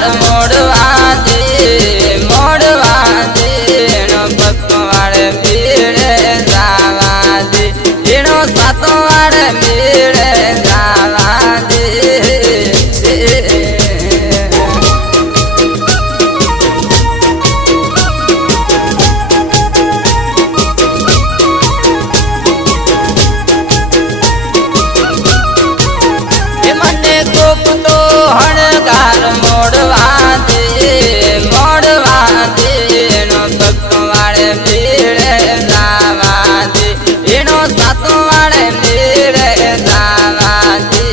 गार मोड़वा they know भक्तवाड़े मेरे जावा दे एनो सातवाड़े मेरे जावा दे हणगार मोड़वा दे नो भक्तवाड़े मेरे जावा दे एनो सातवाड़े मेरे जावा दे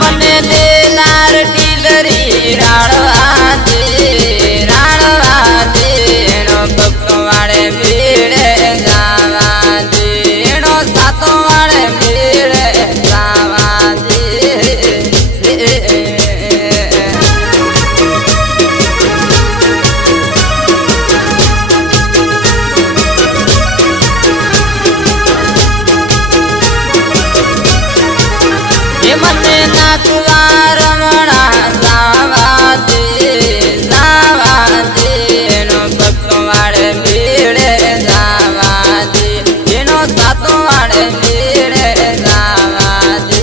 मने देलार टीलरी राणवा दे नो भक्तवाड़े मेरे जावा दे एनो सातवाड़े मेरे जावा दे मने नाचवा रमणा जावा दे नो भक्तवाड़े मेरे जावा दे एनो सातवाड़े मेरे जावा दे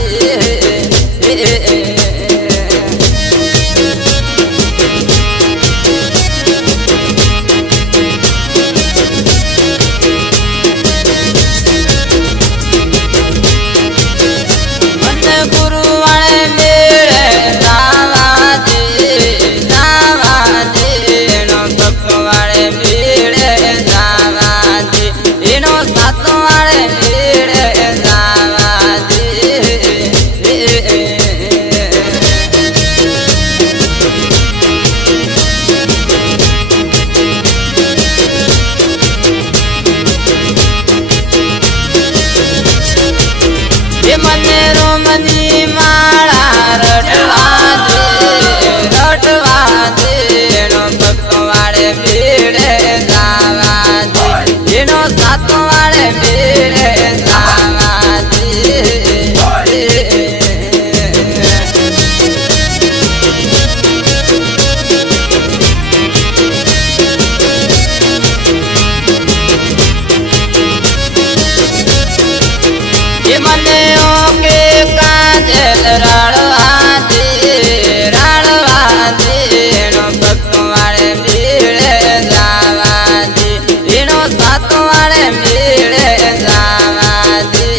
मने रोमनी माला रटवा दे नो भक्तवाड़े मेरे जावा दे एनो सातवाड़े मेरे जावा दे मने ओके काजल राणवा दे नो भक्तवाड़े मेरे जावा दे एनो सातवाड़े मेरे जावा दे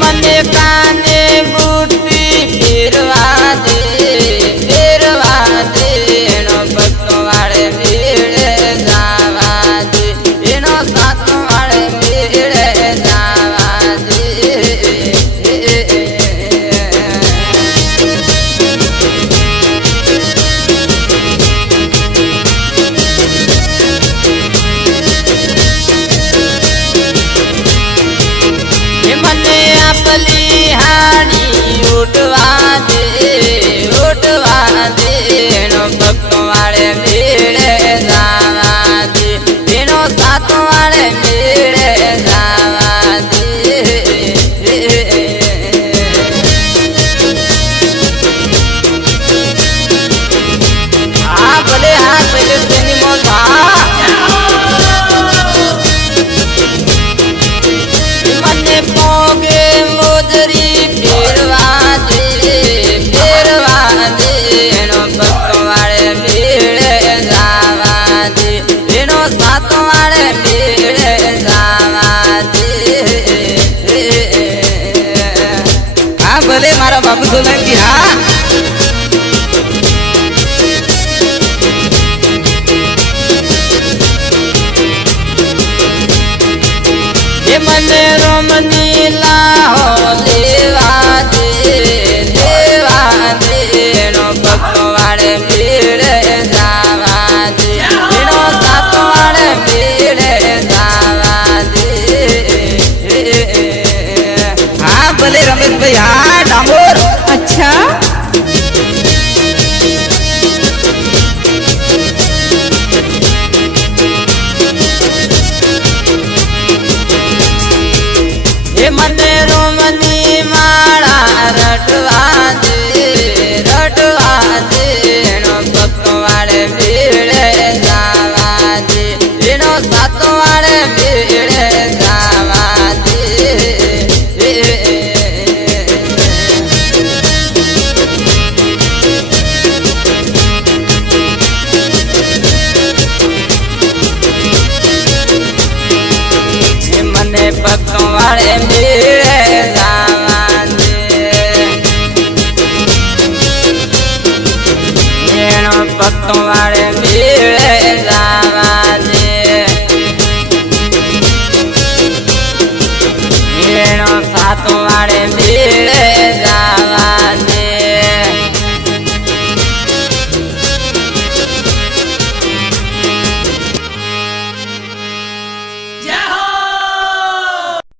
मने काने बूटी फेरवा दे नो भक्तवाड़े मेरे जावा दे एनो सातवाड़े मेरे जावा दे मने अपली हाड़ी उठवा दे नो भक्तवाड़े मेरे जावा दे एनो सातवाड़े मेरे जावा दे भले हाँ पहले तेनी मोजा मने पोगे मोजरी फेरवा दे नो भक्तवाड़े मेरे जावा दे एनो सातवाड़े मेरे जावा दे हाँ भले मारा बाबू सोलंकी हाँ मने रोमनी लाहो लेवा दे नो भक्तवाड़े मेरे जावा दे भक्तों वाले